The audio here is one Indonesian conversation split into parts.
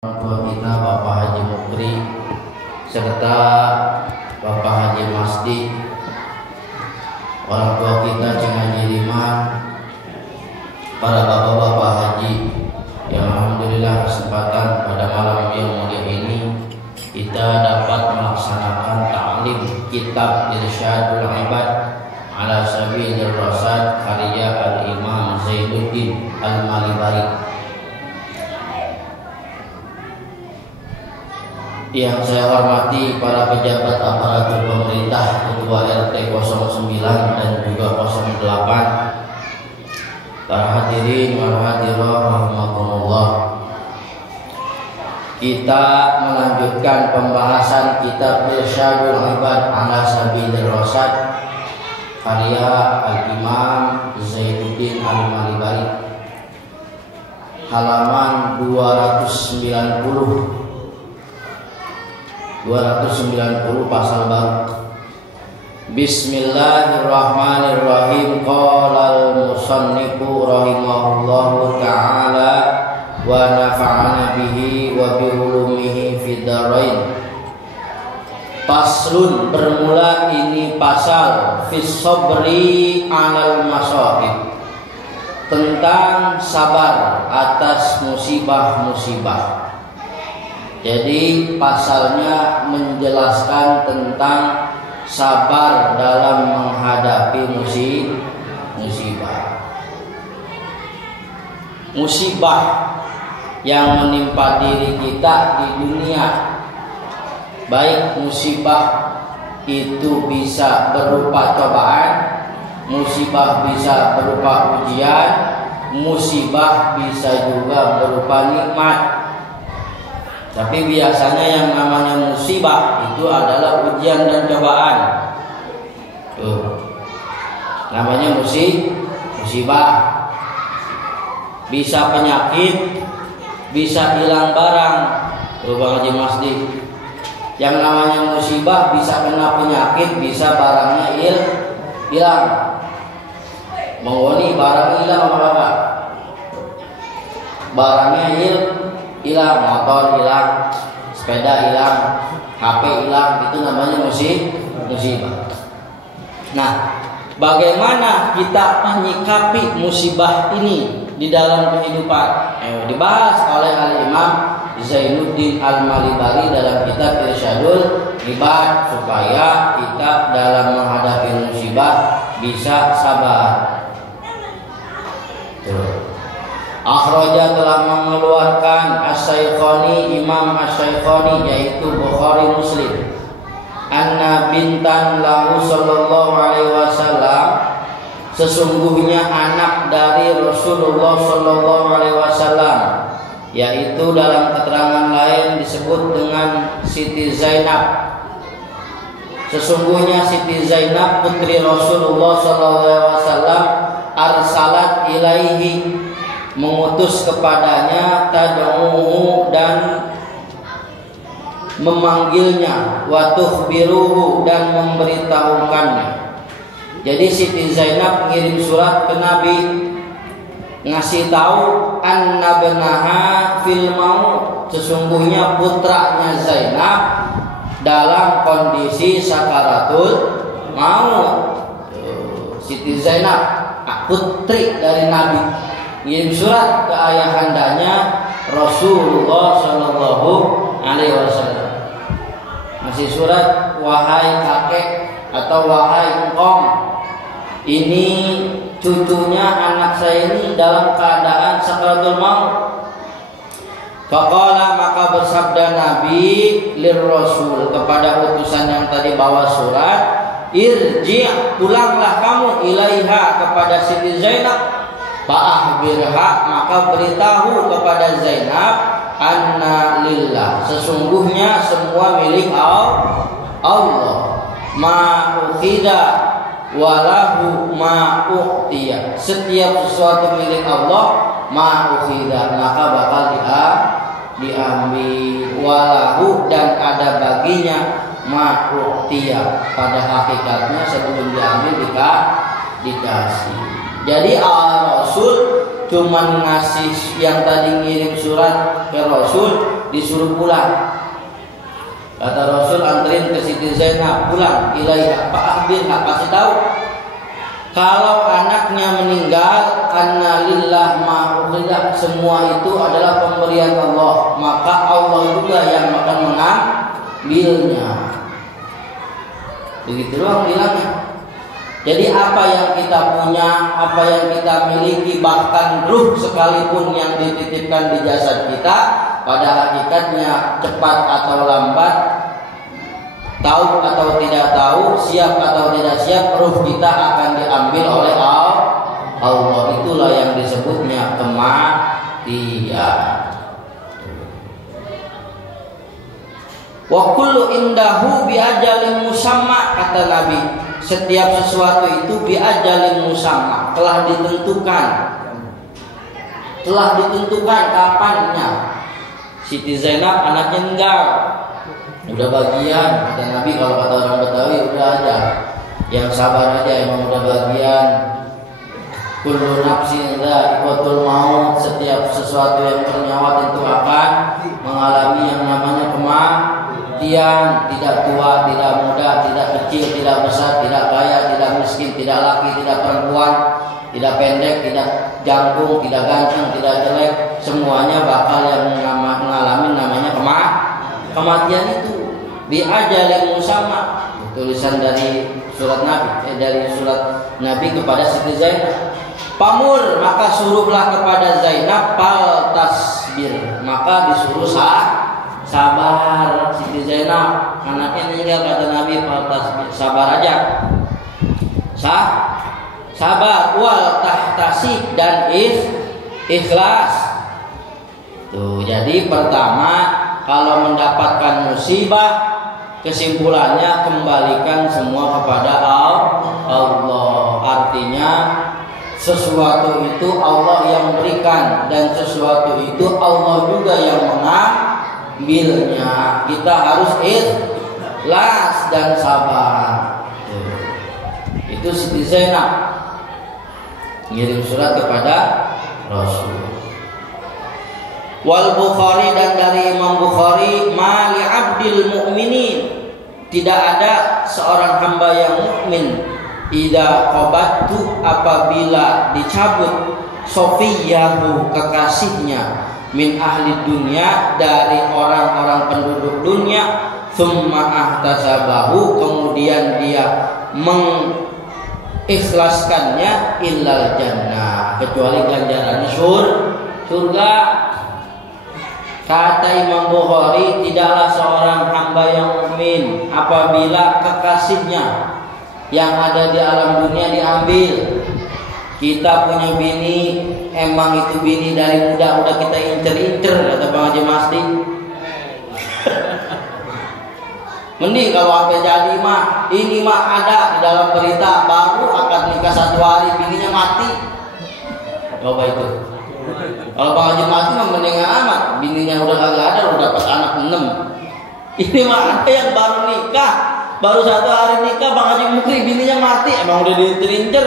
Orang tua kita Bapak Haji Mukri serta Bapak Haji Masdi, orang tua kita Cing Haji Liman, para bapak-bapak haji yang alhamdulillah kesempatan pada malam yang mulia ini kita dapat melaksanakan ta'lim kitab Irsyadul Ibad ala Sabilir Rasyad karya Al-Imam Zainuddin Al-Malibari. Yang saya hormati para pejabat aparatur pemerintah, Ketua RT 09 dan juga 08, para hadirin wal hadirat rahimakumullah. Kita melanjutkan pembahasan kitab Irsyadul Ibad ala Sabilir Rasyad karya Al-Imam Zainuddin Al-Malibari, halaman 290 pasal baru. Bismillahirrahmanirrahim. Qala al-musannifu rahimahullahu ta'ala wa nafa'ana bihi wa bi ulumihi fid dharain. Faslun, bermula ini pasal fis sabri 'alal masa'ib, tentang sabar atas musibah-musibah. Jadi pasalnya menjelaskan tentang sabar dalam menghadapi musibah. Musibah yang menimpa diri kita di dunia, baik musibah itu bisa berupa cobaan, musibah bisa berupa ujian, musibah bisa juga berupa nikmat. Tapi biasanya yang namanya musibah itu adalah ujian dan cobaan. Namanya musibah. Bisa penyakit, bisa hilang barang. Bang Haji Masdi. Yang namanya musibah bisa kena penyakit, bisa barangnya hilang. Menggoni barang hilang apa? Barangnya hilang, motor hilang, sepeda hilang, HP hilang, itu namanya musibah. Nah, bagaimana kita menyikapi musibah ini di dalam kehidupan? Dibahas oleh Al-Imam Zainuddin Al-Malibari dalam kitab Irsyadul Ibad, supaya kita dalam menghadapi musibah bisa sabar. Akhraja telah mengeluarkan As-Saikhani, Imam As-Saikhani, yaitu Bukhari Muslim, anna bintan lahu sallallahu alaihi wasallam, sesungguhnya anak dari Rasulullah sallallahu alaihi wasallam, yaitu dalam keterangan lain disebut dengan Siti Zainab. Sesungguhnya Siti Zainab putri Rasulullah sallallahu alaihi wasallam arsalat ilaihi, mengutus kepadanya, tad'uhu, dan memanggilnya, wa tukhbiruhu, dan memberitahukannya. Jadi Siti Zainab mengirim surat ke Nabi, ngasih tahu anna benaha fil maut, sesungguhnya putranya Zainab dalam kondisi sakaratul maut. Siti Zainab putri dari Nabi ngirim surat ke ayahandanya Rasulullah Shallallahu Alaihi Wasallam. Masih surat, wahai kakek atau wahai engkong, ini cucunya anak saya ini dalam keadaan sakaratul maut. Faqala, maka bersabda Nabi lir Rasul, kepada utusan yang tadi bawa surat, irji', pulanglah kamu, ilaiha, kepada Siti Zainab. Fa'ahbirha, maka beritahu kepada Zainab, anna lillah, sesungguhnya semua milik Allah, ma'ukhida walahu ma'ukhtiya, setiap sesuatu milik Allah, ma'ukhida, maka bakal diambil, walahu, dan ada baginya, ma'ukhtiya, pada hakikatnya sebelum diambil dikasih. Jadi Rasul cuman ngasih yang tadi ngirim surat ke Rasul disuruh pulang. Kata Rasul, anterin ke Siti Zainab, pulang. Ilaiha fa'akhbir, kasih tahu kalau anaknya meninggal, anna lillah ma ukhidha, semua itu adalah pemberian Allah, maka Allah juga yang akan mengambilnya. Begitu doang bilangnya. Jadi apa yang kita punya, apa yang kita miliki, bahkan ruh sekalipun yang dititipkan di jasad kita, pada hakikatnya cepat atau lambat, tahu atau tidak tahu, siap atau tidak siap, ruh kita akan diambil oleh Allah. Itulah yang disebutnya kematian. Wa kullu indahu bi ajalin musamma, kata Nabi. Setiap sesuatu itu bi ajalin musamma, telah ditentukan. Telah ditentukan kapannya. Siti Zainab anaknya meninggal, udah bagian, kata Nabi. Kalau kata orang Betawi udah ada, yang sabar aja, emang udah bagian. Kullu nafsin dha'iqatul maut, setiap sesuatu yang bernyawa tentu akan mengalami yang namanya kematian. Tidak tua, tidak muda, tidak kecil, tidak besar, tidak kaya, tidak miskin, tidak laki, tidak perempuan, tidak pendek, tidak jangkung, tidak ganteng, tidak jelek, semuanya bakal yang mengalami namanya kematian itu. Bi ajalin musamma, tulisan dari surat Nabi, dari surat Nabi kepada Siti Zainab. Pamur, maka suruhlah kepada Zainab, fal tasbir, maka disuruh sabar. Siti Zainab anaknya meninggal, kata Nabi, fal tasbir, sabar aja, sabar, wal tahtasib, dan ikhlas. Tuh, jadi pertama, kalau mendapatkan musibah, kesimpulannya kembalikan semua kepada Allah. Artinya sesuatu itu Allah yang berikan, dan sesuatu itu Allah juga yang mengambilnya. Kita harus ikhlas dan sabar. Itu Siti Zainab ngirim surat kepada Rasul. Wal Bukhari, dan dari Imam Bukhari, mali abdil mu'minin, tidak ada seorang hamba yang mukmin, idza qabattu, apabila dicabut, sofiyahu, kekasihnya, min ahli dunia, dari orang-orang penduduk dunia, thumma ahtasabahu, kemudian dia mengikhlaskannya, illal jannah, kecuali ganjarannya surga. Kata Imam Bukhari, tidaklah seorang hamba yang mukmin apabila kekasihnya yang ada di alam dunia diambil. Kita punya bini, emang itu bini dari muda udah kita incer-incer, kata Bang Haji Masdi. Mending kalau sampai jadi mah, ini mah ada di dalam berita, baru akad nikah 1 hari bininya mati. Coba itu. Kalau Bang Haji Masdi mah mendingan amat, bininya udah kagak ada, udah dapat anak 6. Ini mah ada yang baru nikah, baru 1 hari nikah, Bang Haji Mukri bininya mati, emang udah diincer-incer.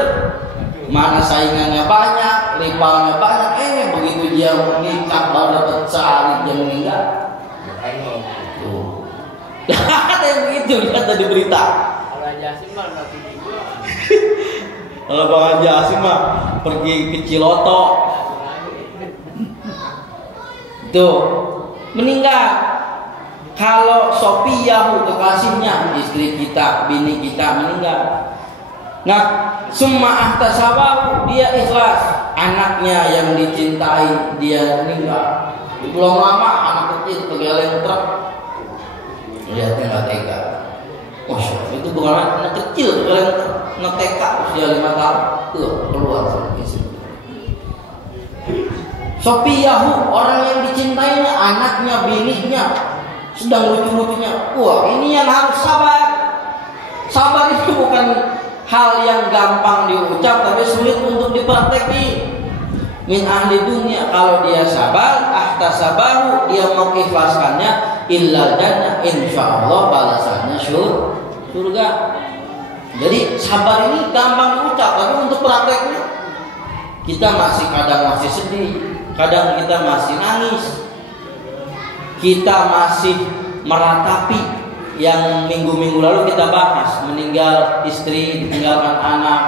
Mana saingannya banyak, rivalnya banyak, begitu dia nikah baru dapat sehari dia meninggal. Tuh. Ada yang begitu kata di berita. Kalau Jasim mah nanti dijual. Kalau Bang Jasim mah pergi ke Ciloto. Tuh, meninggal. Kalau Sofiyahu, kekasihnya, istri kita, bini kita meninggal. Nah, summa ahtasabahu, dia ikhlas, anaknya yang dicintai dia meninggal. Belum lama anak kecil kegeleng truk. Lihatnya nggak tega. Masya Allah, itu bukan anak kecil kegeleng truk, anak TK usia 5 tahun. Tuh, keluar sama istri. Sofiyahu, orang yang dicintainya, anaknya, bininya, sedang lucu-lucunya. Wah, ini yang harus sabar. Sabar itu bukan hal yang gampang diucap, tapi sulit untuk dipraktekkan. Min ahli dunia, kalau dia sabar, ahtasabahu, dia mengikhlaskannya, illal jannah, insyaallah balasannya surga. Jadi sabar ini gampang diucap, tapi untuk prakteknya kita masih kadang masih sedih, kadang kita masih nangis. kita masih meratapi yang minggu-minggu lalu kita bahas, meninggal istri, ditinggalkan anak,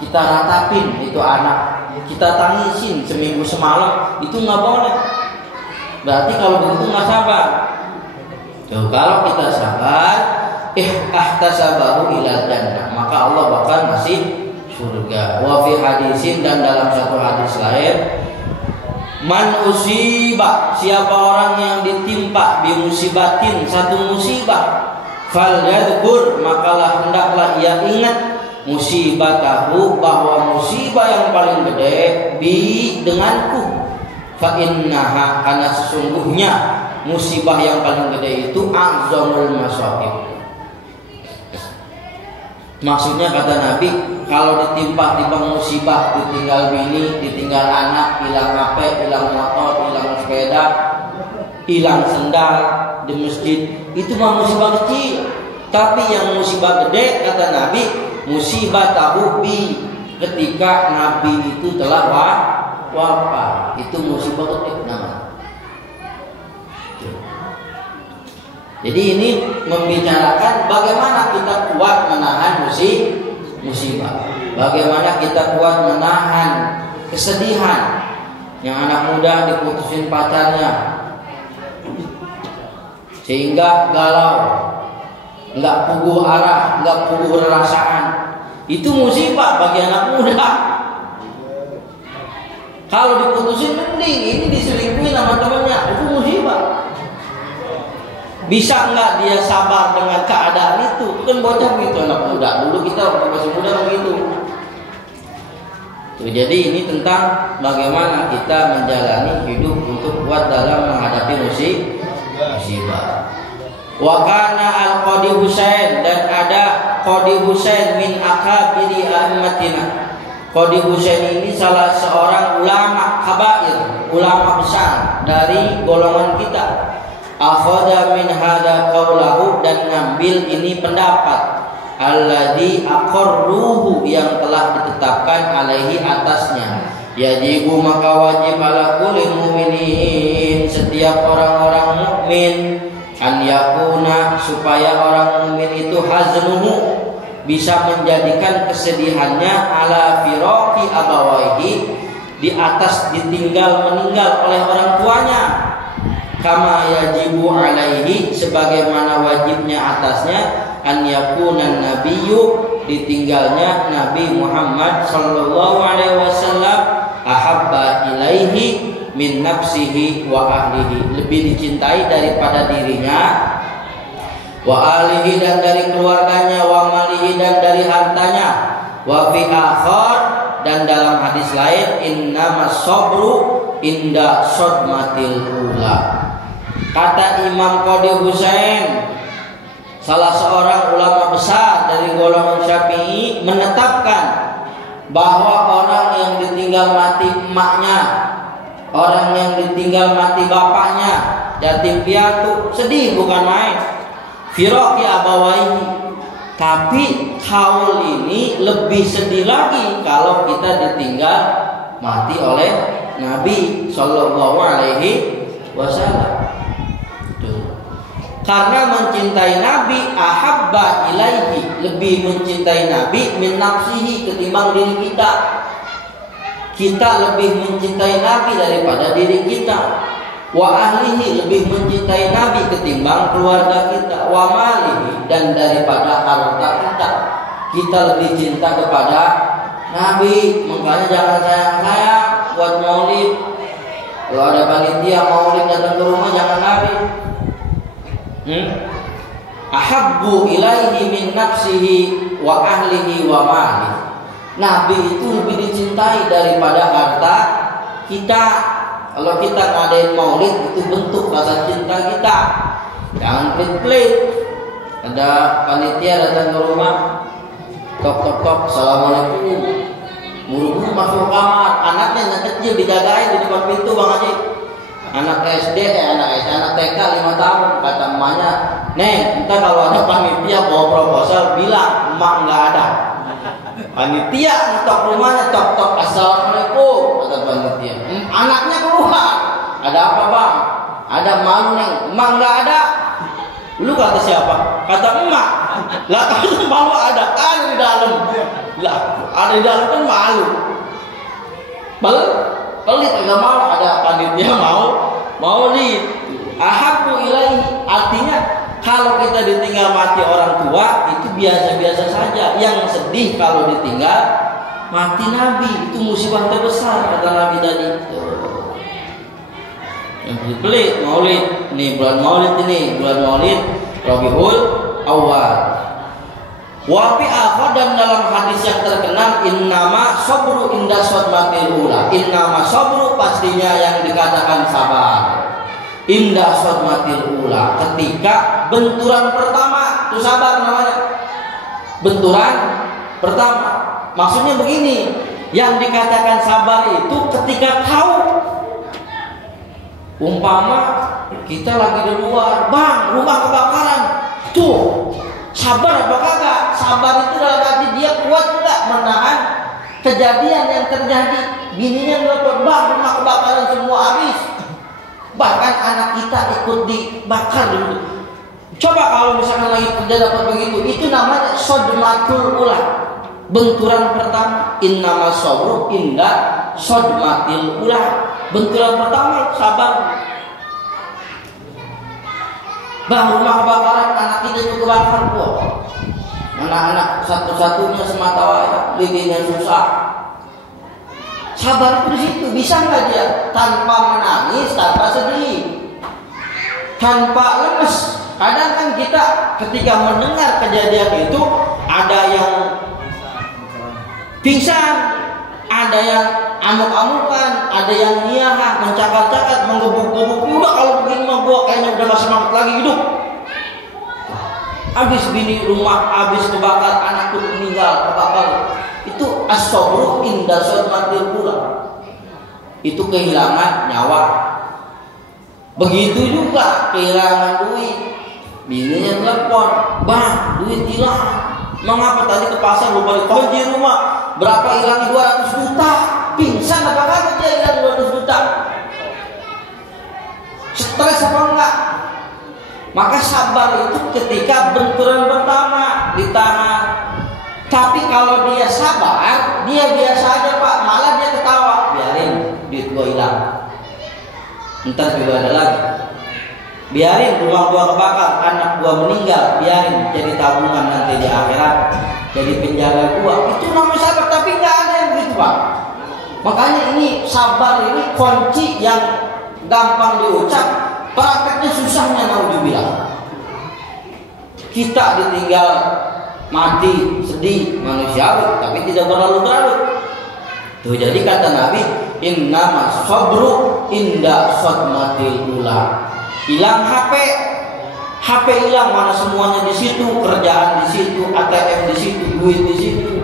kita ratapin itu anak, kita tangisin seminggu semalam, itu nggak boleh. Berarti kalau begitu nggak sabar. Tuh, kalau kita sabar, ihtasabahu ilal jannah, maka Allah bakal ngasih surga. Wa fi hadisin, dan dalam satu hadis lain, man usiba, siapa orang yang ditimpa bimusibatin, satu musibah, fal yadhkur, makalah hendaklah ia ingat musibatahu, bahwa musibah yang paling gede bi denganku, fa innaha, karena sesungguhnya musibah yang paling gede itu azamul masaib. Maksudnya kata Nabi, kalau ditimpa musibah, ditinggal bini, ditinggal anak, hilang HP, hilang motor, hilang sepeda, hilang sendal di masjid, itu mah musibah kecil. Tapi yang musibah gede, kata Nabi, musibah tahubi, ketika Nabi itu telah wafat, itu musibah gede namanya. Jadi ini membicarakan bagaimana kita kuat menahan musibah, bagaimana kita kuat menahan kesedihan. Yang anak muda diputusin pacarnya sehingga galau, nggak puguh arah, nggak puguh perasaan, itu musibah bagi anak muda. Kalau diputusin mending, ini diselingkuhin sama temannya, itu musibah. Bisa nggak dia sabar dengan keadaan itu? Itu kan bocah gitu, anak muda. Dulu kita waktu masih muda begitu. Jadi ini tentang bagaimana kita menjalani hidup untuk kuat dalam menghadapi musibah. Wa kana al-Qadi Husain, dan ada Qadi Husain min akabiri a'immatina. Qadi Husain ini salah seorang ulama kabair, ulama besar dari golongan kita. Akhadha min hada qaulahu, dan ngambil ini pendapat alladzi aqarruhu, yang telah ditetapkan alaihi atasnya. Yajibu, maka wajib ala kulli mu'minin, setiap orang-orang mukmin, an yakuna, supaya orang mukmin itu haznuhu, bisa menjadikan kesedihannya ala firaqi abawaihi, di atas ditinggal meninggal oleh orang tuanya. Kama yajibu alaihi, sebagaimana wajibnya atasnya, an yakunan nabiyyu, ditinggalnya Nabi Muhammad sallallahu alaihi wasallam, ahabba ilaihi min nafsihi wa ahlihi, lebih dicintai daripada dirinya, wa ahlihi, dan dari keluarganya, wa malihi, dan dari hartanya, wa fi akhar, dan dalam hadis lain, innamas sabru inda sodmatil ula. Kata Imam Qadi Husain, salah seorang ulama besar dari golongan Syafi'i, menetapkan bahwa orang yang ditinggal mati emaknya, orang yang ditinggal mati bapaknya, yatim piatu, sedih bukan main. Firaqi abawaihi. Tapi kaul ini lebih sedih lagi kalau kita ditinggal mati oleh Nabi sallallahu alaihi wasallam. Karena mencintai Nabi, ahabba ilaihi, lebih mencintai Nabi min nafsihi, ketimbang diri kita. Kita lebih mencintai Nabi daripada diri kita. Wa ahlihi, lebih mencintai Nabi ketimbang keluarga kita. Wa malihi, dan daripada harta kita. Kita lebih cinta kepada Nabi. Makanya jangan sayang-sayang buat maulid. Kalau ada panitia maulid datang ke rumah, jangan Nabi. Ahabbu ilaihi min nafsihi wa ahlihi wa malihi. Nabi itu lebih dicintai daripada harta kita. Kalau kita ngadain maulid, itu bentuk rasa cinta kita. Jangan pelit-pelit. Ada panitia datang ke rumah, tok, assalamualaikum. Buru-buru masuk kamar, anaknya yang kecil dijagain di depan pintu, Bang Haji. Anak SD, anak TK 5 tahun, kata emaknya, "Neng, kita kalau ada panitia bawa proposal, bilang emak nggak ada." Panitia ngetok rumahnya, tok, assalamualaikum, kata panitia. Anaknya keluar, "Ada apa, Bang?" ada malu neng, emak nggak ada. Lu kata siapa? Kata emak. Lah kata malu ada di dalam. Lah ada di dalam kan malu. Pelit nggak mau, ada panitia mau lihat. Ahabbu ilaihi, artinya kalau kita ditinggal mati orang tua itu biasa-biasa saja. Yang sedih kalau ditinggal mati Nabi, itu musibah terbesar kata Nabi tadi. Yang pelit Maulid, ini bulan Maulid Rabiul Awal. Wa fi akhar, dan dalam hadis yang terkenal, innama sabru inda sadmatil ula. Innama sabru, pastinya yang dikatakan sabar, inda sadmatil ula, ketika benturan pertama, itu sabar namanya. Benturan pertama. Maksudnya begini, yang dikatakan sabar itu ketika tahu, umpama kita lagi di luar, bang, rumah kebakaran, tuh sabar apa kagak? Sabar itu dalam arti dia kuat juga menahan kejadian yang terjadi. Bininya nelfon, bang, rumah kebakaran semua habis, bahkan anak kita ikut dibakar dulu. Coba kalau misalkan lagi kerja dapat begitu, itu namanya sodmatul ula, benturan pertama. Innama sabru inda sodmatil ula, benturan pertama sabar. Bang, rumah kebakaran, anak kita itu kebakar kok. Anak-anak satu-satunya semata wayang, lidinya susah. Sabar itu di situ. Bisa nggak dia tanpa menangis, tanpa sedih, tanpa lemes? Kadang kan kita ketika mendengar kejadian itu, ada yang pingsan, ada yang amuk-amukan, ada yang niyahah, mencakar-cakar, menggebuk-gebuk. Udah kalau begini mah gua kayaknya udah gak semangat lagi hidup. Habis bini rumah, habis kebakar, anakku meninggal kebakar. Itu as-sabru inda sadmatil ula. Itu kehilangan nyawa. Begitu juga kehilangan duit. Bininya telepon, bang, duit hilang. Mengapa tadi ke pasar lupa dikunci rumah? Berapa hilang? 200 juta. Pingsan apa kagak dia hilang 200 juta? Stres apa enggak? Maka sabar itu ketika benturan pertama ditahan. Tapi kalau dia sabar, dia biasa aja pak, malah dia ketawa. Biarin duit gua hilang, ntar juga ada lagi. Biarin rumah gua kebakar, anak gua meninggal, biarin jadi tabungan nanti di akhirat, jadi penjaga gua. Itu namanya sabar, tapi nggak ada yang begitu pak. Makanya ini sabar ini kunci yang gampang diucap, prakteknya susahnya naudzubillah. Kita ditinggal mati, sedih, manusiawi, tapi tidak berlarut-larut. Tuh jadi kata Nabi, innama sabru inda sadmatil ula. Hilang HP hilang, mana semuanya di situ, kerjaan di situ, ATM di situ, duit di situ,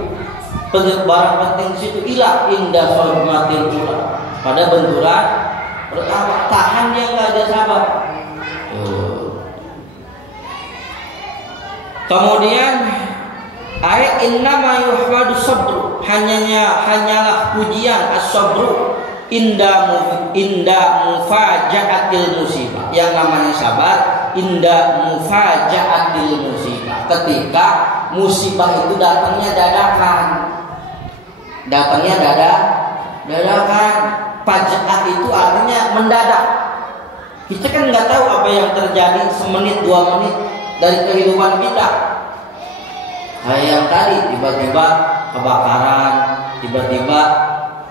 barang penting di situ hilang, inda sadmatil ula. Pada benturan pertama, tahan dia nggak ada sabar. Kemudian ayat innama yuhmadu sabru, hanyalah pujian as-sabru inda mufaja'atil musibah. Yang namanya sabar inda mufaja'atil musibah, ketika musibah itu datangnya dadakan. Faja'ah itu artinya mendadak. Kita kan nggak tahu apa yang terjadi semenit 2 menit dari kehidupan kita. Kayak yang tadi tiba-tiba kebakaran, tiba-tiba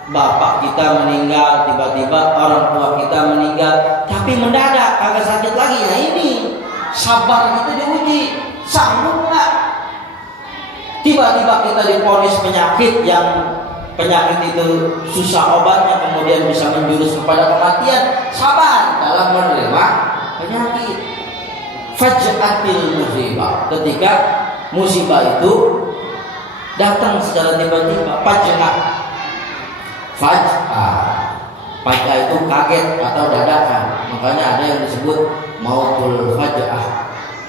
bapak kita meninggal, tiba-tiba orang tua kita meninggal, tapi mendadak, kagak sakit lagi. Nah ini sabar itu diuji, sanggup nggak? Tiba-tiba kita divonis penyakit yang penyakit itu susah obatnya, kemudian bisa menjurus kepada kematian. Sabar dalam menerima penyakit. Faj'atil musibah, ketika musibah itu datang secara tiba-tiba. Faj'ah itu kaget atau dadakan. Makanya ada yang disebut mautul faj'ah.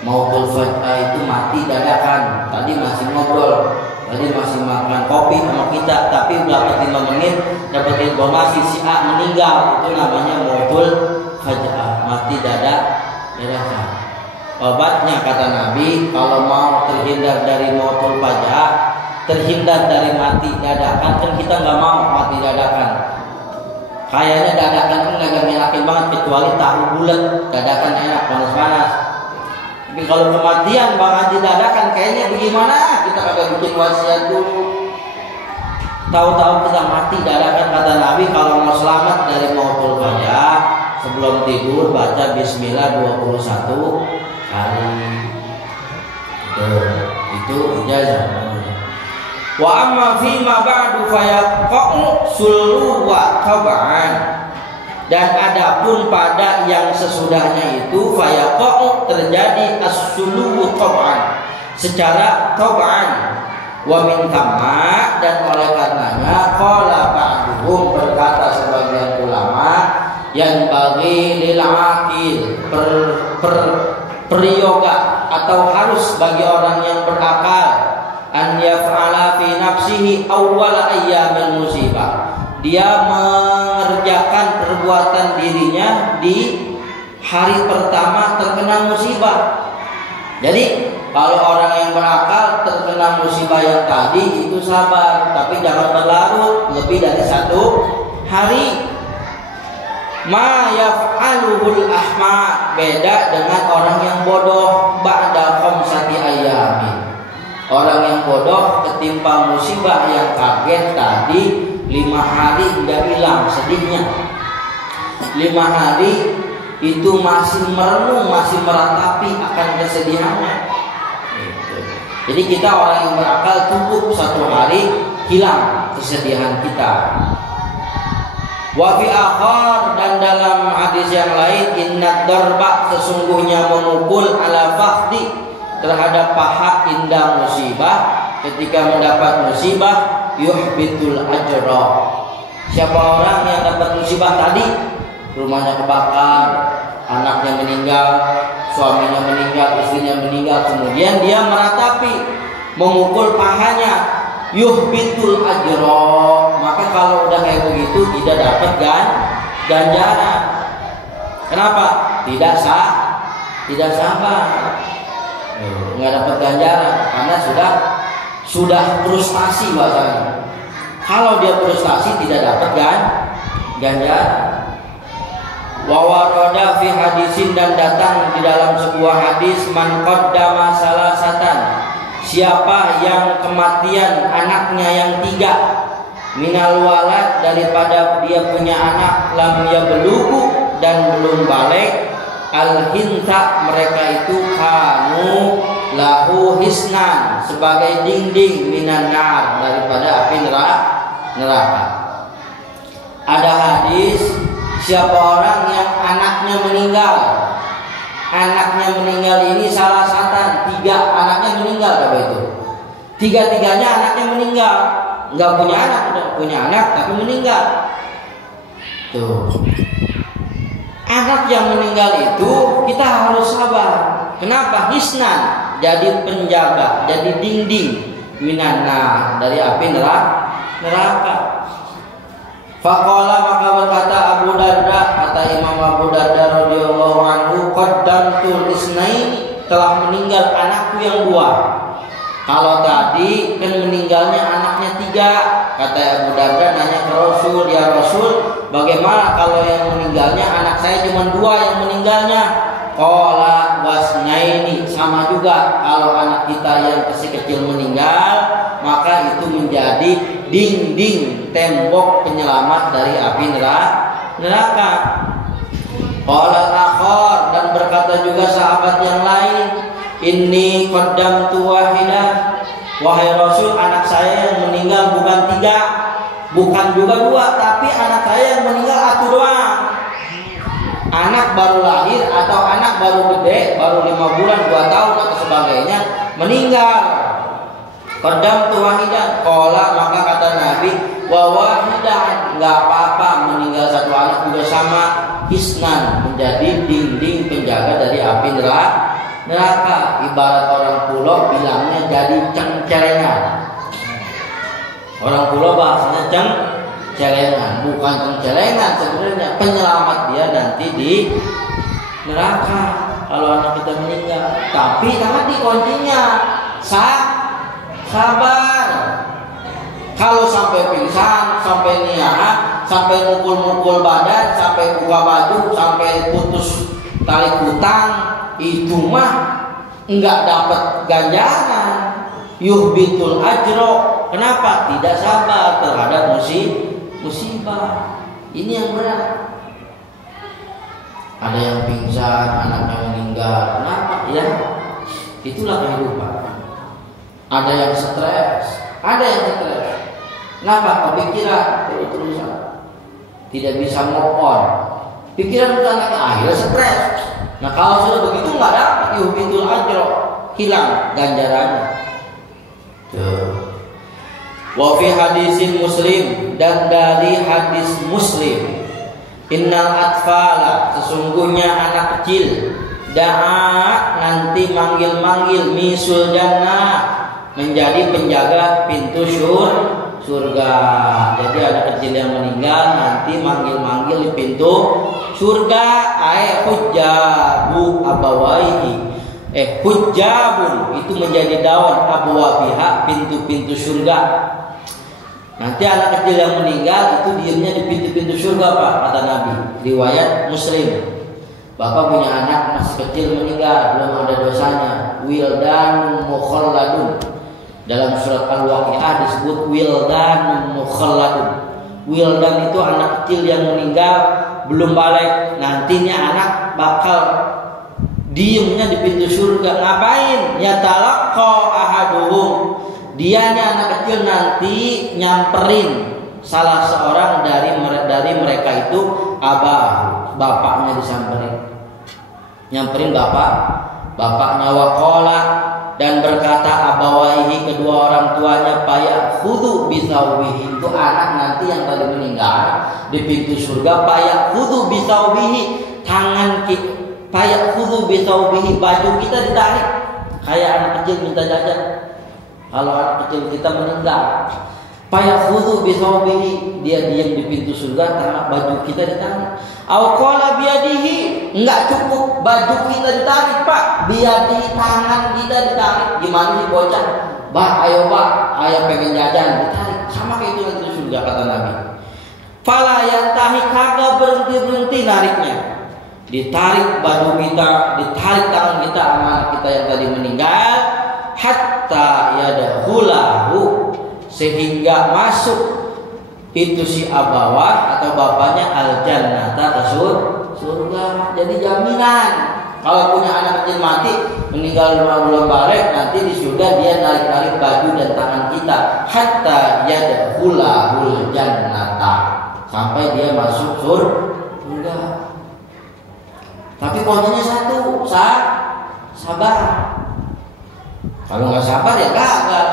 Mautul faj'ah itu mati dadakan. Tadi masih ngobrol, tadi masih makan kopi sama kita, tapi dapat 5 menit dapat informasi si A meninggal. Itu namanya mautul faj'ah, mati dadakan. Obatnya kata Nabi, kalau mau terhindar dari mautul faj'ah, terhindar dari mati dadakan, kan kita nggak mau mati dadakan. Kayaknya dadakan kan nggak ngenakin banget, kecuali tahu bulat, dadakan enak panas-panas. Tapi kalau kematian Bang Haji dadakan, kayaknya bagaimana? Kita kagak bikin wasiat dulu. Tahu-tahu kita mati dadakan, kata Nabi kalau mau selamat dari mautul faj'ah, sebelum tidur baca Bismillah 21 kali. Itu ijazah. Wa amma fi ma ba'du fayaqa'u sulwa tab'an. Dan adapun pada yang sesudahnya itu fayaqa'u terjadi as-sulu tab'an, secara tab'an. Wa min tamma, dan oleh karenanya qala ba'duhum, berkata sebagian ulama, yang bagi lil aqil, peryoga atau harus bagi orang yang berakal, an yaf'ala fi nafsihi awwala ayyamil musibah, dia mengerjakan perbuatan dirinya di hari pertama terkena musibah. Jadi kalau orang yang berakal terkena musibah yang tadi itu sabar, tapi jangan berlarut lebih dari 1 hari. Ma yaf'aluhul ahma, beda dengan orang yang bodoh ba'da khamsati ayyamin. Orang yang bodoh ketimpa musibah yang kaget tadi 5 hari tidak hilang sedihnya. 5 hari itu masih merenung, masih meratapi akan kesedihannya. Jadi kita orang yang berakal cukup 1 hari hilang kesedihan kita. Wa fi akhar, dan dalam hadis yang lain, inna darba, sesungguhnya memukul ala fakhdi, terhadap paha indah musibah, ketika mendapat musibah, yuhbitul ajra. Siapa orang yang dapat musibah tadi, rumahnya kebakar, anaknya meninggal, suaminya meninggal, istrinya meninggal, kemudian dia meratapi, memukul pahanya, yuhbitul ajra, maka kalau udah kayak begitu tidak dapat ganjaran. Kenapa? Tidak sabar, nggak dapat ganjaran karena sudah frustasi bahasanya. Kalau dia frustasi tidak dapat ganjaran. Wa warada fi hadisin, dan datang di dalam sebuah hadis, man qaddama salasatan, siapa yang kematian anaknya yang 3, minal walad, daripada dia punya anak, lam yablughu, dan belum balik, al-hinta, mereka itu kanu lahu hisnan, sebagai dinding minan nar, daripada api neraka. Ada hadis, siapa orang yang anaknya meninggal, anaknya meninggal ini salah satan, 3 anaknya meninggal, apa itu? 3-tiganya anaknya meninggal, nggak punya anak, udah punya anak tapi meninggal. Tuh, anak yang meninggal itu kita harus sabar. Kenapa? Hisnan, jadi penjaga, jadi dinding minana, dari api neraka. Faqala, maka berkata Abu Darda, kata Imam Abu Darda radhiyallahu anhu, qaddamtu lisnaini, telah meninggal anakku yang 2. Kalau tadi kan meninggalnya anaknya 3, kata Abu Darda nanya ke Rasul, ya Rasul, bagaimana kalau yang meninggalnya anak saya cuma 2 yang meninggalnya? Qala wasnaini, sama juga, kalau anak kita yang kecil meninggal, maka itu menjadi dinding, tembok penyelamat dari api neraka. Qala akhar, dan berkata juga sahabat yang lain, inni qaddamtu wahidah, wahai Rasul, anak saya yang meninggal bukan 3, bukan juga 2, tapi anak saya yang meninggal 1 doang. Anak baru lahir atau anak baru gede, baru 5 bulan, 2 tahun atau sebagainya, meninggal. Qaddamtu wahidah, qala, maka kata Nabi, wa wahidah, enggak apa-apa, meninggal 1 anak juga sama, hisnan, menjadi dinding penjaga dari api neraka. Ibarat orang pulau bilangnya jadi cengcelengan. Orang pulau bahasanya cengcelengan, bukan cengcelengan sebenarnya, penyelamat dia nanti di di neraka kalau anak kita meninggal. Tapi tadi kuncinya sabar. Kalau sampai pingsan, sampai niat, sampai mukul-mukul badan, sampai buka baju, sampai putus tali hutang, itu mah enggak dapat ganjaran. Yuhbitul ajro. Kenapa? Tidak sabar terhadap musibah. Ini yang berat. Ada yang pingsan, anaknya meninggal. Kenapa? Ya, itulah kehidupan. Ada yang stres, ada yang stres. Kenapa? Kepikiran terus-terusan, tidak bisa move on. Pikiran bukan akhirnya stres. Nah kalau sudah begitu nggak dapat yuhbitul ajro, hilang ganjarannya. Wa fi hadisin Muslim, dan dari hadis Muslim, innal atfala, sesungguhnya anak kecil, da'a, nanti manggil-manggil, misul jannah, menjadi penjaga pintu surga. Jadi anak kecil yang meninggal nanti manggil-manggil di pintu surga. Hujjabu abawaihi, hujjabun itu menjadi daun, abwabiha pintu-pintu surga. Nanti anak kecil yang meninggal itu diamnya di pintu-pintu surga, Pak, kata Nabi. Riwayat Muslim. Bapak punya anak masih kecil meninggal, belum ada dosanya. Wildan mukhalladun. Dalam surat Al-Waqiah disebut wildan mukhalladun. Wildan itu anak kecil yang meninggal belum balik. Nantinya anak bakal diamnya di pintu surga. Ngapain? Ya talaqqa ahaduhum. Dianya anak kecil nanti nyamperin salah seorang dari mereka itu bapaknya disamperin. Nyamperin bapaknya waqala, dan berkata abawaihi, kedua orang tuanya, paya khudu bisaubihi, itu anak nanti yang tadi meninggal di pintu surga, paya khudu bisaubihi, paya khudu bisaubihi, baju kita ditarik kayak anak kecil minta jajan. Kalau anak kecil kita meninggal, paya khudu bisaubihi, dia diam di pintu surga, tangan baju kita ditarik. Auqala biadihi, enggak cukup baju kita ditarik, Pak, biadihi, tangan kita ditarik. Gimana nih bocah? Ayo pengen jajan, ditarik. Sama kayak itu nanti surga, kata Nabi. Fala yantahi, kagak berhenti nariknya. Ditarik baju kita, ditarik tangan kita, anak kita yang tadi meninggal, hatta yadkhulahu, sehingga masuk itu si abawah atau bapaknya al-jannata, surga. Jadi jaminan kalau punya anak kecil mati meninggal belum balik, nanti di surga dia narik-narik baju dan tangan kita hatta yadkhulahul jannata, sampai dia masuk surga. Tapi kuncinya satu, sabar. Kalau nggak sabar ya gagal.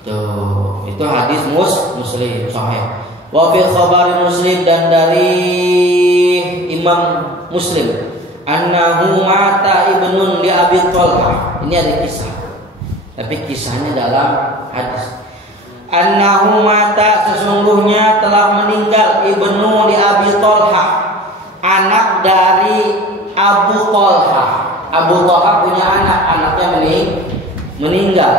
Tuh, itu hadis Muslim sahih. Wa fil khabar Muslim, dan dari Imam Muslim, annahu mata ibnun li Abi Thalhah. Ini ada kisah, tapi kisahnya dalam hadis. Annahu mata, sesungguhnya telah meninggal, ibnu li Abi Thalhah, anak dari Abu Thalhah. Abu Thalhah punya anaknya meninggal.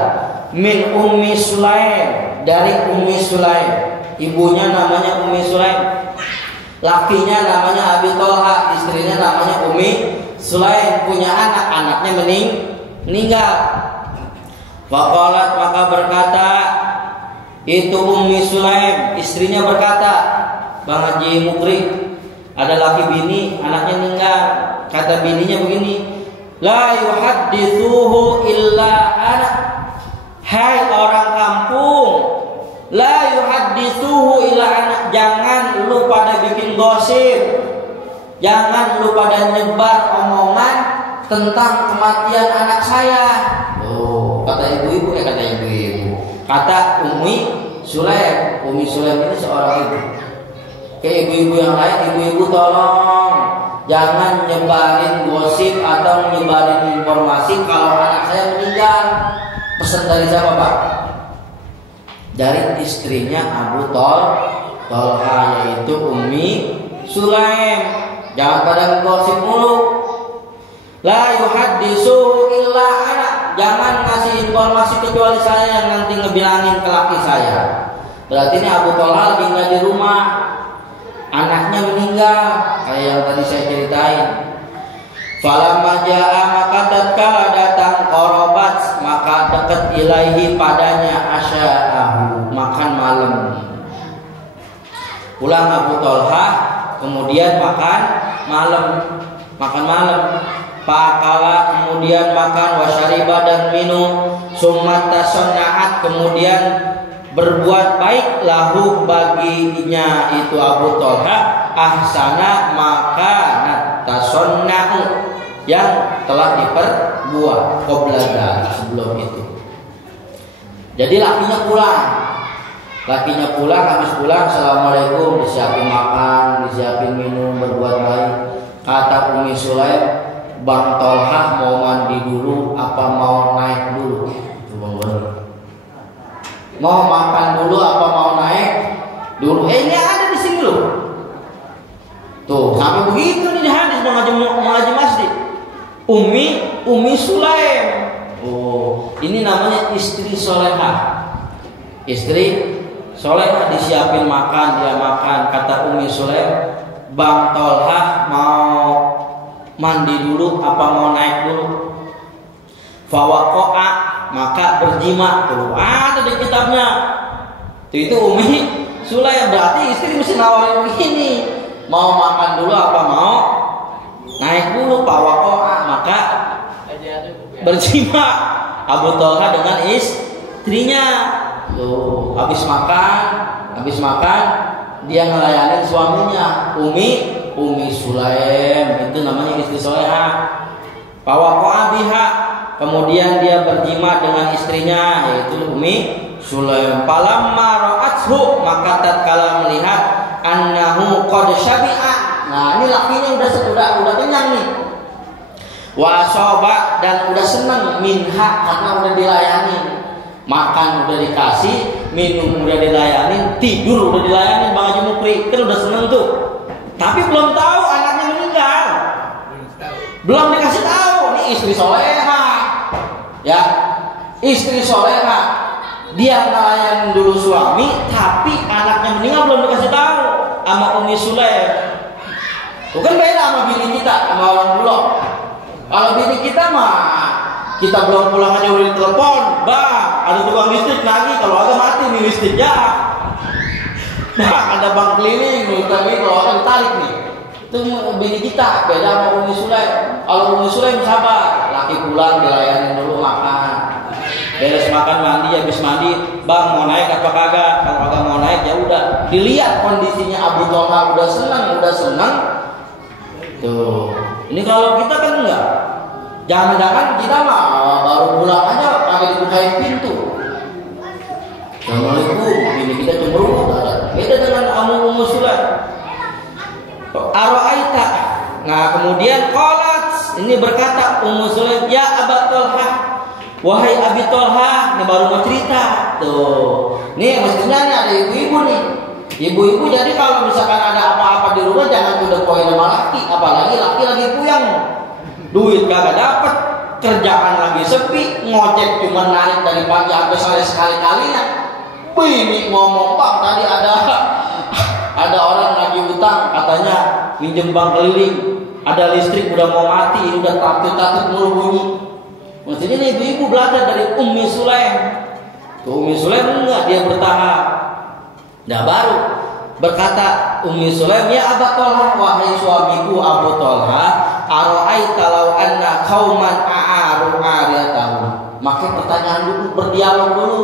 Min Ummi Sulaim, dari Ummi Sulaim. Ibunya namanya Ummi Sulaim, lakinya namanya Abi Thalhah, istrinya namanya Ummi Sulaim. Punya anaknya meninggal. Faqalat, maka berkata itu Ummi Sulaim, istrinya berkata, Bang Haji Mukri, ada laki bini, anaknya meninggal. Kata bininya begini, la yuhaddithuhu illa ana. Hai orang kampung, la yuhaddithuhu illa ana, jangan lu pada bikin gosip, jangan lu pada nyebar omongan tentang kematian anak saya. Oh, kata ibu-ibu, kata Ummi Sulaim. Ummi Sulaim ini seorang ibu. Kayak ibu-ibu yang lain, ibu-ibu tolong jangan nyebarin gosip atau nyebarin informasi kalau anak saya meninggal. Pesan dari siapa, Pak? Dari istrinya Abu Thalhah, yaitu Ummi Sulaim. Jangan pada ngegosip mulu. La yuhaddisu illa ana. Jangan ngasih informasi kecuali saya yang nanti ngebilangin ke laki saya. Berarti ini Abu Thalha lagi nggak di rumah, anaknya meninggal, kayak yang tadi saya ceritain. Falamma jaa, maka tatkala datang qarabat, maka dekat ilaihi padanya asya'ahu, makan malam. Pulang Abu Thalha, kemudian makan malam. Pakala, kemudian makan, wasyariba, dan minum, summa tasanna'at, kemudian berbuat baik lahu baginya itu Abu Thalha ahsana makanat tasanna'u, yang telah diperbuat qabla dzalik, sebelum itu. Jadi lakinya pulang, habis pulang assalamualaikum, disiapin makan, disiapin minum, berbuat baik. Kata Ummi Sulaim, Bang Thalha mau mandi dulu apa mau naik dulu? Mau makan dulu apa mau naik dulu? Ini ada di sini loh. Tuh, sampai begitu nih di hadis mengaji masjid. Ummi Sulaim. Oh, ini namanya istri solehah. Istri solehah disiapin makan, dia makan. Kata Ummi Sulaim, Bang Thalha mau mandi dulu apa mau naik dulu? Fawaqa'a, maka berjima. Tuh ada di kitabnya. Itu Ummi Sulaim. Berarti istri mesti nawarin begini, mau makan dulu apa mau naik dulu? Fawaqa'a, maka berjima Abu Thalha dengan istrinya. Tuh habis makan dia ngelayanin suaminya. Ummi Sulaim, itu namanya istri solehah. Fawaqa'a biha, kemudian dia berjima dengan istrinya, yaitu Ummi Sulaim. Falamma ra'athu, maka tatkala melihat annahu qad syabi'a. Nah, ini lakinya udah kenyang nih. Wa asaba, dan udah senang, minha, karena udah dilayanin. Makan udah dikasih, minum udah dilayanin, tidur udah dilayanin. Bang Haji Mukri kan udah seneng tuh. Tapi belum tahu anaknya meninggal. Belum dikasih tahu. Ini istri soleha, ya, istri soleha. Dia ngelayanin dulu suami, tapi anaknya meninggal belum dikasih tahu sama Ummi Sulaim. Bukan beda sama bini kita, sama orang Bulog. Kalau bini kita mah, kita belum pulang aja udah ditelepon, Bang, ada tukang listrik lagi, kalau agak mati nih listriknya. Bang, ada bang keliling nih, tapi kalau akan ditarik nih. Itu bini kita, beda sama Ummi Sulaim. Kalau Ummi Sulaim sabar, laki pulang dilayanin dulu makan, beres makan mandi, habis mandi, Bang mau naik apa kagak? Kalau kagak mau naik ya udah. Dilihat kondisinya Abu Thalha udah senang. Tuh, ini kalau kita kan enggak. Jangan-jangan kita mah baru pulang aja kagak dibukain pintu. Assalamualaikum, ini kita cemberut. Beda dengan Ummu Sulaim. Ara'aita. Nah, kemudian qalat, ini berkata Ummu Sulaim, ya Abu Thalha, wahai Abi Thalha, ini baru mau cerita. Tuh. Nih mestinya nih ada ibu-ibu nih. Ibu-ibu jadi kalau misalkan ada apa-apa di rumah jangan udah poin sama laki, apalagi laki lagi puyeng. Duit kagak dapet, kerjaan lagi sepi, ngojek cuma narik dari pagi sampai sore sekali-kalinya. Bini ngomong, Bang, tadi ada orang lagi utang, katanya minjem bank keliling, ada listrik udah mau mati, ini udah takut mulu bunyi. Maksudnya nih ibu-ibu belajar dari Ummi Sulaim. Tuh Ummi Sulaim enggak, dia bertahap. Nah baru berkata Ummi Sulaim, ya Abu Thalha, wahai suamiku Abu Thalha, ara'aita law anna qauman a'aru ariyatahu. Maka pertanyaan dulu, berdialog dulu.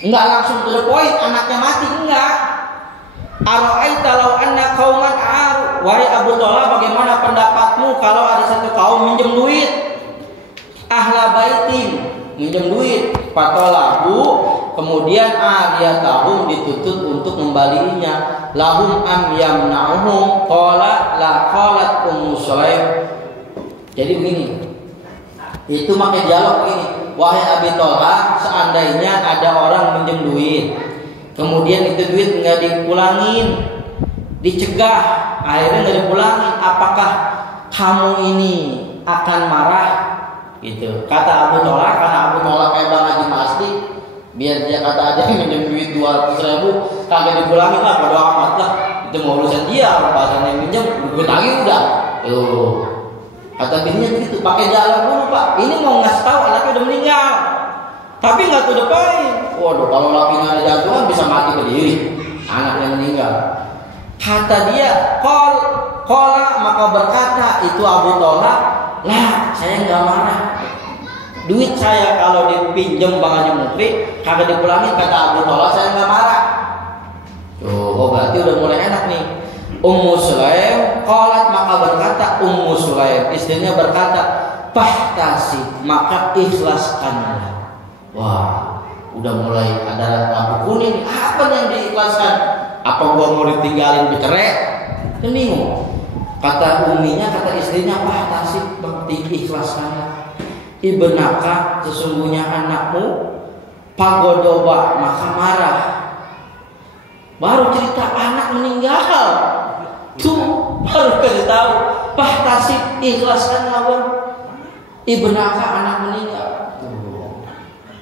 Enggak langsung to the point, anaknya mati, enggak. Ara'aita law anna qauman a'aru. Wahai Abu Thalha, bagaimana pendapatmu kalau ada satu kaum minjem duit? Ahla baitin, minjem duit, fatalahu, kemudian ariyatahum dituntut untuk membalinya. Lahum am yamna'uhum, qala la qalat Ummu Sulaim. Jadi begini, itu pakai dialog ini. Wahai Abi Thalha, seandainya ada orang minjem duit, kemudian itu duit nggak dipulangin, dicegah, akhirnya nggak dipulangi. Apakah kamu ini akan marah? Gitu. Kata Abu Tolha, karena Abu Tolha kayak Bang Haji Masdi, biar dia kata aja minjem duit 200.000 kagak dipulangi lah, bodo amat lah, itu mau urusan dia, bahasanya minjem gue tagih udah. Tuh kata bininya begitu, pakai jalan dulu Pak, ini mau ngasih tahu anaknya udah meninggal, tapi nggak tuh depain. Waduh, kalau lakinya ada jantungan bisa mati berdiri, anaknya meninggal. Kata dia, kola maka berkata itu Abu Tolha, lah saya nggak marah, duit saya kalau dipinjam Bang Haji Mukri kagak dipulangi, kata Abu Tolha saya nggak marah. Oh berarti udah mulai enak nih. Ummu Sulaim qalat, maka berkata Ummu Sulaim, istrinya berkata, fahtasib, maka ikhlaskanlah. Wah, udah mulai ada lampu kuning. Apa yang diikhlaskan? Apa gua mau ditinggalin bercerai? Kan bingung. Kata uminya, kata istrinya, fahtasib, ikhlaskanlah. Ibnaka, sesungguhnya anakmu, pagodoba, maka marah. Baru cerita anak meninggal, tuh baru kasih tahu, fahtasib, ikhlaskanlah bang. Ibnaka, anak meninggal.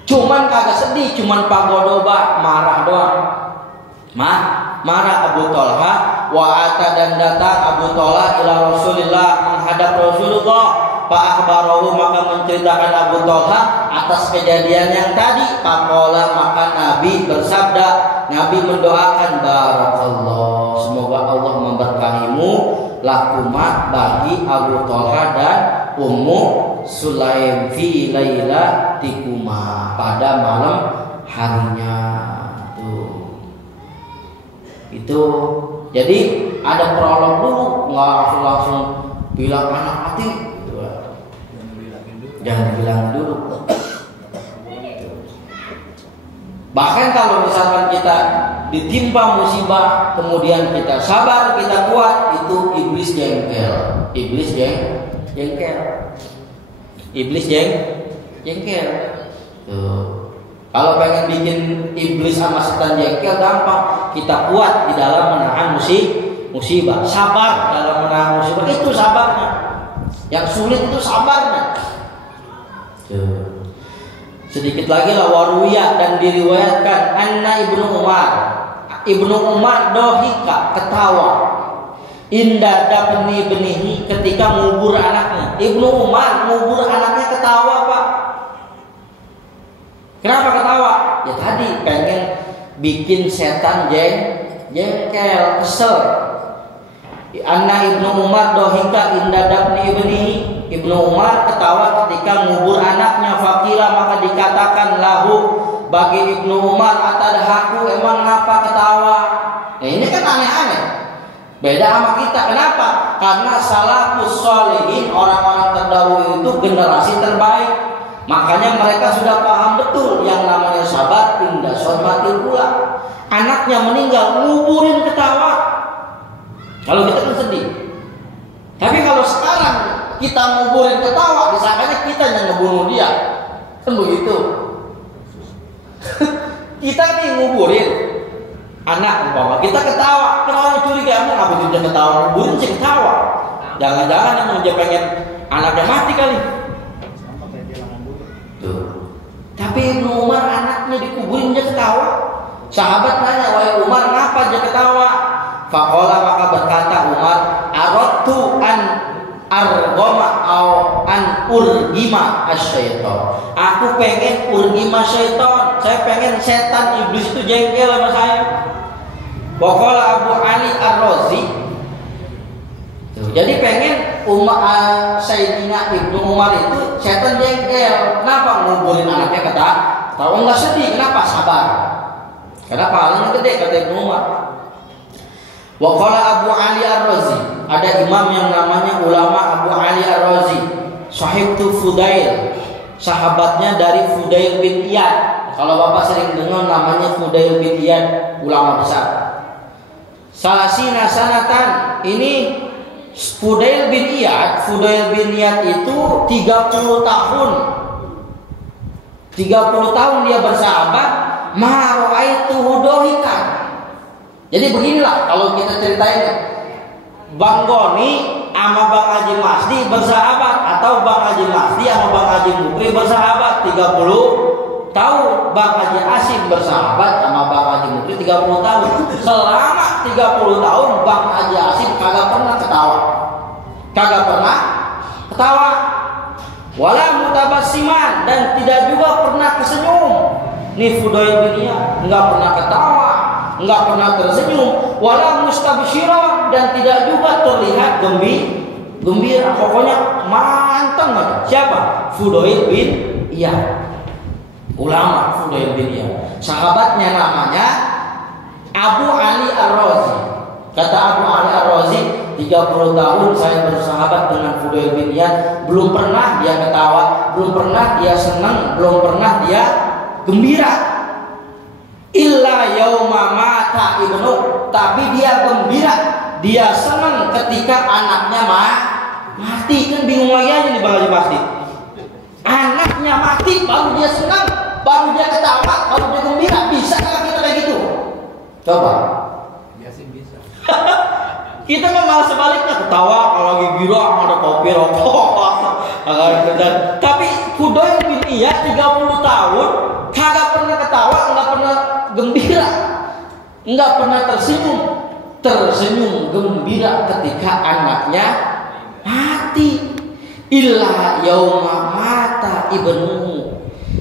Cuman kagak sedih, cuman pagodoba, marah doang. Marah Abu Tolha. Wa ata, dan datang Abu Tolha ila Rasulillah, menghadap Rasulullah. Pak akhbarahu, maka menceritakan Abu Tolha atas kejadian yang tadi. Faqala, maka Nabi bersabda, Nabi mendoakan, barakallah, semoga Allah memberkahimu, lakuma, bagi Abu Tolha dan Ummu Sulaim, fi lailatikuma, pada malam harinya. Tuh. Itu jadi ada prolog dulu, nggak langsung bilang anak mati. Jangan dibilang dulu. Bahkan kalau misalkan kita ditimpa musibah, kemudian kita sabar, kita kuat, itu iblis jengkel. Iblis jengkel. Iblis jengkel. Tuh. Kalau pengen bikin iblis sama setan jengkel gampang. Kita kuat di dalam menahan musibah. Sabar dalam menahan musibah, itu sabarnya. Yang sulit itu sabarnya. Sedikit lagi lah, waruya, dan diriwayatkan anna Ibnu Umar dohika, ketawa, inda dafni benihi, ketika ngubur anaknya. Ibnu Umar ngubur anaknya ketawa Pak. Kenapa ketawa? Ya tadi pengen bikin setan jengkel, kesel. Anna Ibnu Umar dohika inda dafni benihi, Ibnu Umar ketawa ketika ngubur anaknya. Fakila, maka dikatakan lahu, bagi Ibnu Umar, atadhaku, emang ngapa ketawa? Nah ini kan aneh-aneh, beda sama kita. Kenapa? Karena salafus sholihin, orang-orang terdahulu itu generasi terbaik. Makanya mereka sudah paham betul yang namanya sabar inda sorbatil ula. Anaknya meninggal, nguburin ketawa. Kalau kita kan sedih. Tapi kalau sekarang kita nguburin ketawa, disangkanya kita yang ngebunuh dia, kan begitu. Kita nih nguburin anak umpama, kita ketawa, kenapa curiga? Emang apa dia ketawa, nguburin sih ketawa. Jangan-jangan emang dia pengen anaknya mati kali. Tuh. Tapi Ibnu Umar anaknya dikuburin dia ketawa. Sahabat nanya, wahai Umar, ngapa dia ketawa? Faqala, maka berkata Umar, aradtu an argoma au an urgima asyaiton. Aku pengen urgima syaiton. Saya pengen setan iblis itu jengkel sama saya. Waqala Abu Ali Ar-Razi. Jadi pengen Sayyidina Ibnu Umar itu setan jengkel. Kenapa nguburin anaknya ketawa? Enggak sedih. Kenapa? Sabar. Karena pahalanya gede, kata Ibnu Umar. Waqala Abu Ali Ar-Razi, ada imam yang namanya ulama Abu Ali Ar-Razi, sahibtu Fudail, sahabatnya dari Fudail bin Iyad. Kalau Bapak sering dengar namanya Fudail bin Iyad, ulama besar. Salasina sanatan, ini Fudail bin Iyad itu 30 tahun. 30 tahun dia bersahabat, ma ra'aituhu dohikan. Jadi beginilah kalau kita ceritain, Bang Goni sama Bang Haji Masdi bersahabat, atau Bang Haji Masdi sama Bang Haji Mukri bersahabat 30 tahun. Bang Haji Asim bersahabat sama Bang Haji Mukri 30 tahun. Selama 30 tahun Bang Haji Asim kagak pernah ketawa. Wala mutabassiman, dan tidak juga pernah tersenyum. Nih Fudail bin Iyad enggak pernah ketawa, enggak pernah tersenyum. Wala mustabsyiran, dan tidak juga terlihat gembira. Pokoknya manteng aja. Siapa? Fudail bin Iyad. Ulama Fudail bin Iyad. Sahabatnya namanya Abu Ali Ar-Razi. Kata Abu Ali Ar-Razi, 30 tahun saya bersahabat dengan Fudail bin Iyad, belum pernah dia ketawa, belum pernah dia senang, belum pernah dia gembira. Illa yauma mata ibnu, tapi dia gembira, dia senang ketika anaknya mati. Kan bingung lagi aja nih Bang Haji Masdi. Anaknya mati baru dia senang, baru dia ketawa, baru dia gembira. Bisa nggak kita kayak gitu? Coba. Bisa. Kita mah malah sebaliknya, ketawa kalau lagi gila ada kopi rokok. Tapi Fudail bin Iyad 30 tahun kagak pernah ketawa, enggak pernah gembira, enggak pernah tersenyum gembira ketika anaknya mati. Illa yauma mata ibnu,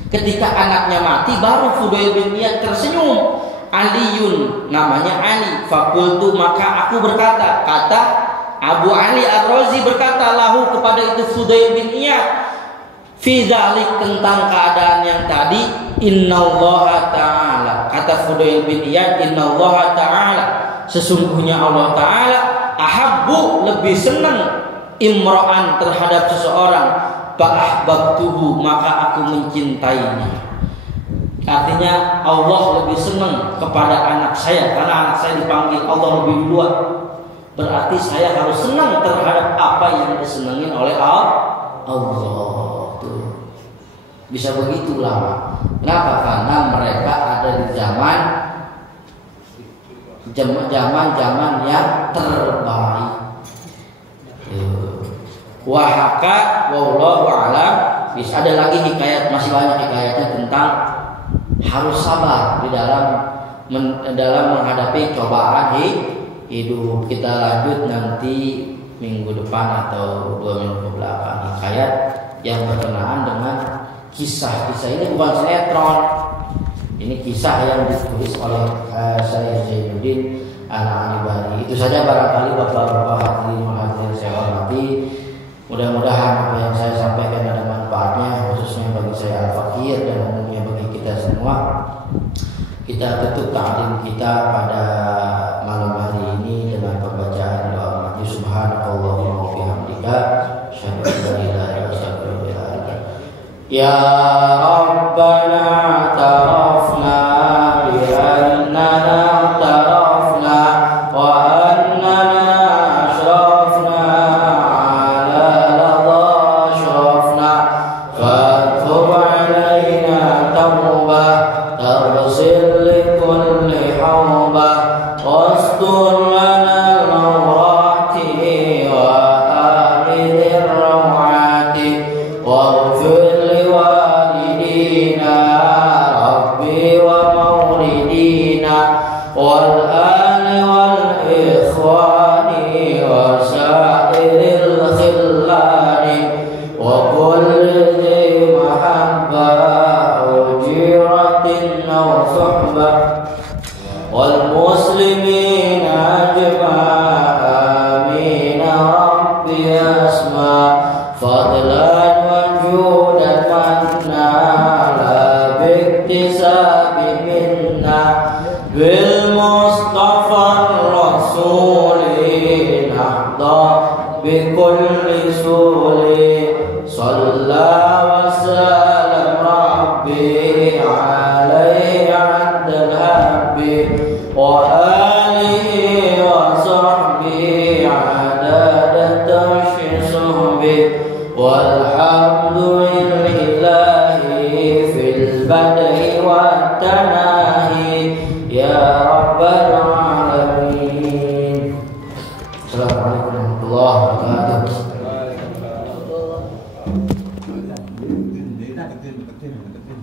ketika anaknya mati baru Fudail bin Iyad tersenyum. Aliun, namanya Ali. Fakultu, maka aku berkata, kata Abu Ali Ar-Razi berkata lahu kepada itu Fudail bin Iyad, fi dzalik, tentang keadaan yang tadi, innallaha ta'ala, kata Fudail bin Iyad, innallaha ta'ala, sesungguhnya Allah Ta'ala ahabbu, lebih senang, imra'an, terhadap seseorang, fa'ahbabtuhu, maka aku mencintainya. Artinya Allah lebih senang kepada anak saya karena anak saya dipanggil Allah lebih duluan. Berarti saya harus senang terhadap apa yang disenangi oleh Allah. Tuh. Bisa begitu lama. Kenapa? Karena mereka ada di zaman yang terbaik. Wahaka wallahu a'lam. Bisa ada lagi hikayat, masih banyak hikayatnya tentang harus sabar di dalam menghadapi cobaan hidup. Kita lanjut nanti minggu depan atau 2 minggu ke belakang hikayat yang berkenaan dengan kisah-kisah. Ini bukan sinetron, ini kisah yang ditulis oleh Syekh Zainuddin Al-Anibari. Itu saja barangkali bapak-bapak hadirin saya hormati. Mudah-mudahan apa yang saya sampaikan ada manfaatnya, khususnya bagi saya Al-Fakir dan umumnya bagi kita semua. Kita tutup ta'lim kita pada malam hari ini dengan pembacaan doa mati subhanakallahumma wa bihamdika asyhadu an la ilaha illa anta astaghfiruka wa atubu ilaik. Ya Rabbana tarafna bi annana tarafna wa annana ashrafna ala ladha ashrafna fatub alaina tawbah تغسل لكل حوبة واستر لنا العورات وآمن الروعات واغفر لوالدينا ربي ومولدينا والآل والإخوان وسائر الخلان وكل ذي محبة أو صحبة والمسلمين أجمع آمين ربي أسمع فضلا وجودا منا لا باكتساب منا بالمصطفى الرسول نحظى بكل سول صلى وسلم ربي عليه عند الهب وآله وصحبه عدد تشصحبه والحمد لله في البدء والتناهي يا رب العالمين. Deketin, deketin, deketin.